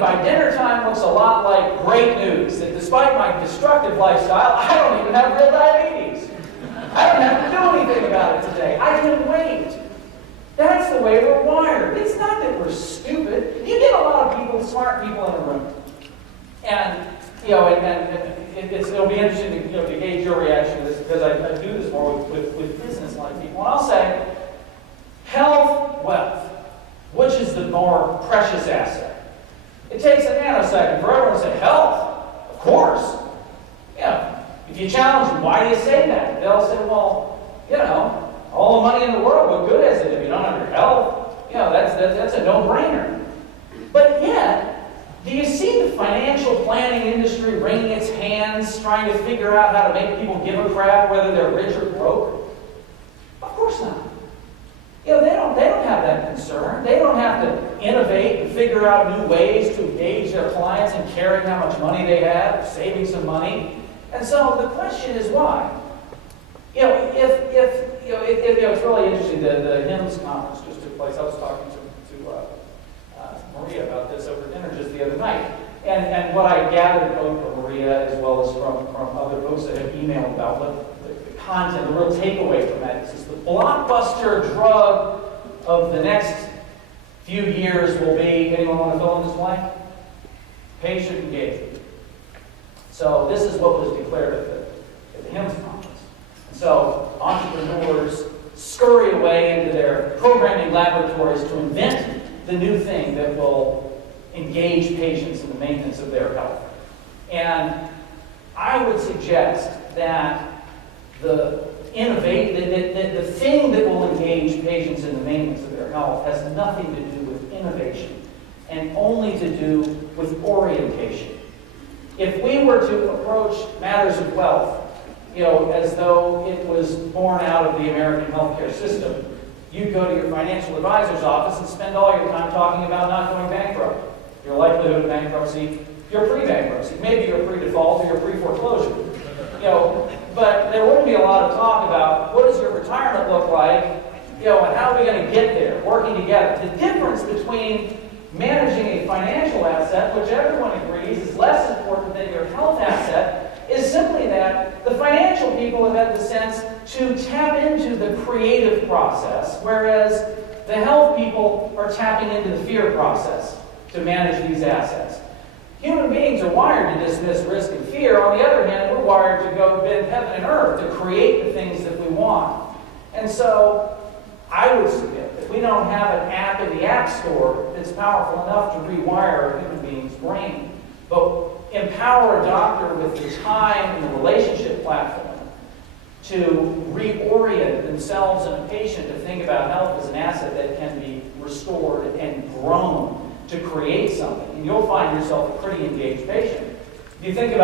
by dinner time looks a lot like great news, that despite my destructive lifestyle, I don't even have real diabetes. I don't have to do anything about it today. I can wait. That's the way we're wired. It's not that we're stupid. You get a lot of people, smart people in the room. And, it'll be interesting to gauge your reaction to this, because I do this more with business-like people. And I'll say, health, wealth, which is the more precious asset? It takes a nanosecond for everyone to say, health, of course. If you challenge them, why do you say that? They'll say, well, all the money in the world, what good is it if you don't have your health? That's a no-brainer. But yet, do you see the financial planning industry wringing its hands, trying to figure out how to make people give a crap whether they're rich or broke? Of course not. They don't have that concern. They don't have to innovate and figure out new ways to engage their clients in caring how much money they have, saving some money. And so the question is why? It's really interesting. The HIMSS conference just took place. I was talking to Maria about this over dinner just the other night. And what I gathered both from Maria as well as from other folks that have emailed about what the content, the real takeaway from that is the blockbuster drug of the next few years will be, anyone want to fill in this blank? Patient engagement. So this is what was declared at the HIMSS conference. And so entrepreneurs scurry away into their programming laboratories to invent the new thing that will engage patients in the maintenance of their health. And I would suggest that the thing that will engage patients in the maintenance of their health has nothing to do with innovation and only to do with orientation. If we were to approach matters of wealth, as though it was born out of the American healthcare system, you'd go to your financial advisor's office and spend all your time talking about not going bankrupt, your likelihood of bankruptcy, your pre-bankruptcy, maybe your pre-default or your pre-foreclosure. But there wouldn't be a lot of talk about what does your retirement look like, and how are we going to get there, working together. The difference between managing a financial asset, which everyone agrees is less important than your health asset, is simply that the financial people have had the sense to tap into the creative process, whereas the health people are tapping into the fear process to manage these assets. Human beings are wired to dismiss risk and fear. On the other hand, we're wired to go bend heaven and earth to create the things that we want. And so I would submit that we don't have an app in the App Store that's powerful enough to rewire a human being's brain, but empower a doctor with the time and the relationship platform to reorient themselves and a patient to think about health as an asset that can be restored and grown to create something. And you'll find yourself a pretty engaged patient. If you think about